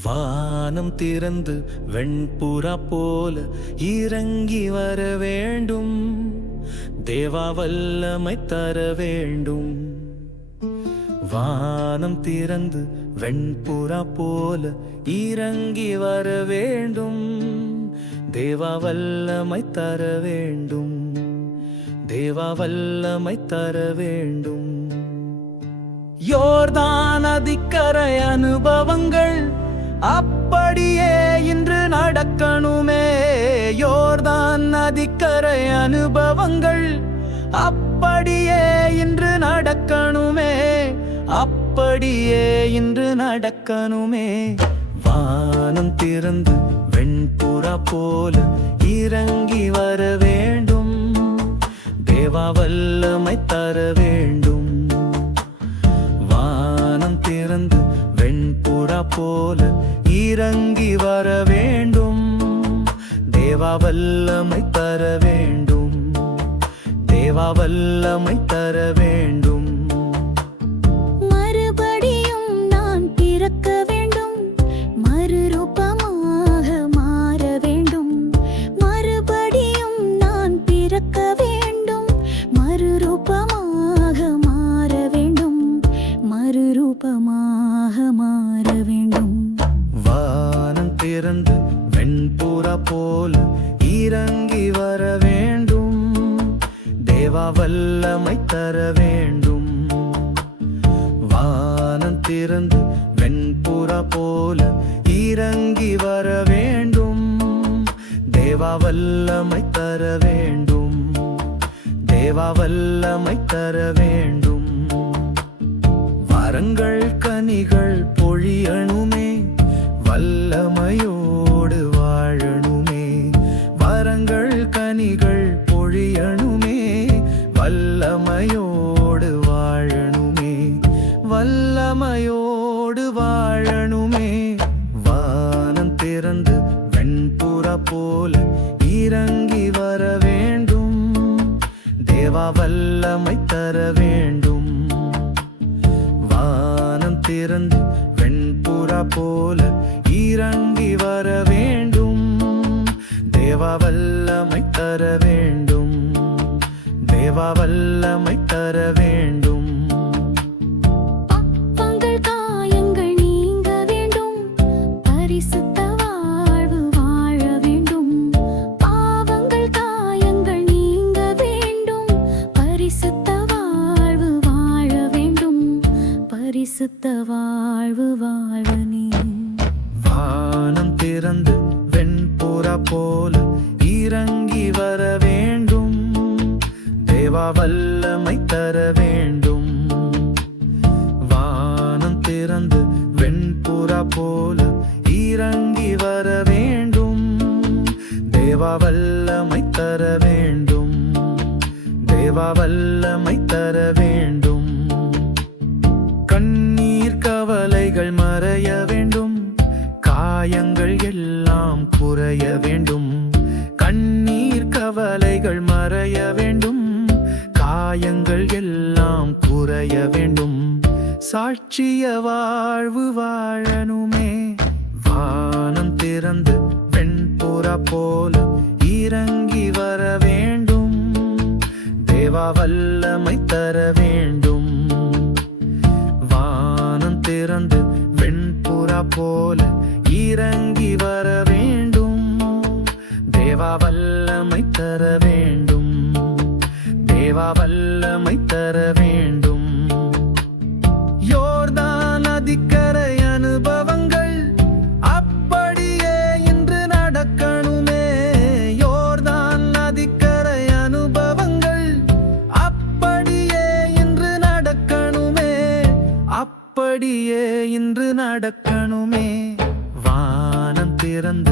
வானம் திறந்து வெண்புறா போல இறங்கி வர வேண்டும். தேவா வல்லமை தர வேண்டும். வானம் திறந்து வெண்புறா போல இறங்கி வர வேண்டும். தேவா வல்லமை தர வேண்டும். தேவா வல்லமை தர வேண்டும். யோர்தான் அதிக்கரை அனுபவங்கள் அப்படியே இன்று நடக்கணுமே. யோர்தான் நதிக்கரை அனுபவங்கள். அப்படியே இன்று நடக்கணுமே. அப்படியே இன்று நடக்கணுமே. வானம் திறந்து வெண்புறா போல இறங்கி வர வேண்டும். தேவா வல்லமை தர வேண்டும். வானம் திறந்து புறா போல இறங்கி வர வேண்டும். தேவா வல்லமை தர வேண்டும். தேவா வல்லமை தர வேண்டும். மறுரூபமாக மாற வேண்டும். வானம் திறந்து வெண்புறா போல இறங்கி வர வேண்டும். தேவா வல்லமை தர வேண்டும். வானம் திறந்து வெண்புறா போல இறங்கி வர வேண்டும். தேவா வல்லமை தர வேண்டும். தேவா வல்லமை தர வேண்டும். வரங்கள் கனிகள் பொழியணுமே வல்லமையோடு வாழணுமே. வரங்கள் கனிகள் பொழியணுமே வல்லமையோடு வாழணுமே. வல்லமையோடு வாழணுமே. வானம் திறந்து வெண்புற போல திறந்து வெண்புறா போல இறங்கி வர வேண்டும். தேவா வல்லமை தர வேண்டும். தேவா வல்லமை தர வேண்டும். காயங்கள் நீங்க வேண்டும். பரிசுத்த பரிசுத்த வாழ்வு வாழ்வனே வானம் திறந்து வெண்புறா போல இறங்கி வர வேண்டும். தேவா வல்லமை தர வேண்டும். வானம் திறந்து வெண்புறா போல இறங்கி வர வேண்டும். தேவா வல்லமை தர வேண்டும். தேவா வல்லமை தர வேண்டும். கண்ணீர் கவலைகள் மறைய வேண்டும். காயங்கள் எல்லாம் குறைய வேண்டும். சாட்சிய வாழ்வு வாழணுமே. வானம் திறந்து வெண்புறா போல இறங்கி வர வேண்டும். தேவா வல்லமை தர வேண்டும். வானம் திறந்து வெண்புறா போல இறங்கி வர வேண்டும் தேவா வல்லமை தர வேண்டும். தேவா வல்லமை தர வேண்டும். யோர்தான் அதிக்கரை அனுபவங்கள் அப்படியே இன்று நடக்கணுமே. யோர்தான் அதிக்கரை அனுபவங்கள் அப்படியே இன்று நடக்கணுமே. அப்படியே இன்று நடக்கணுமே. வானம் திறந்து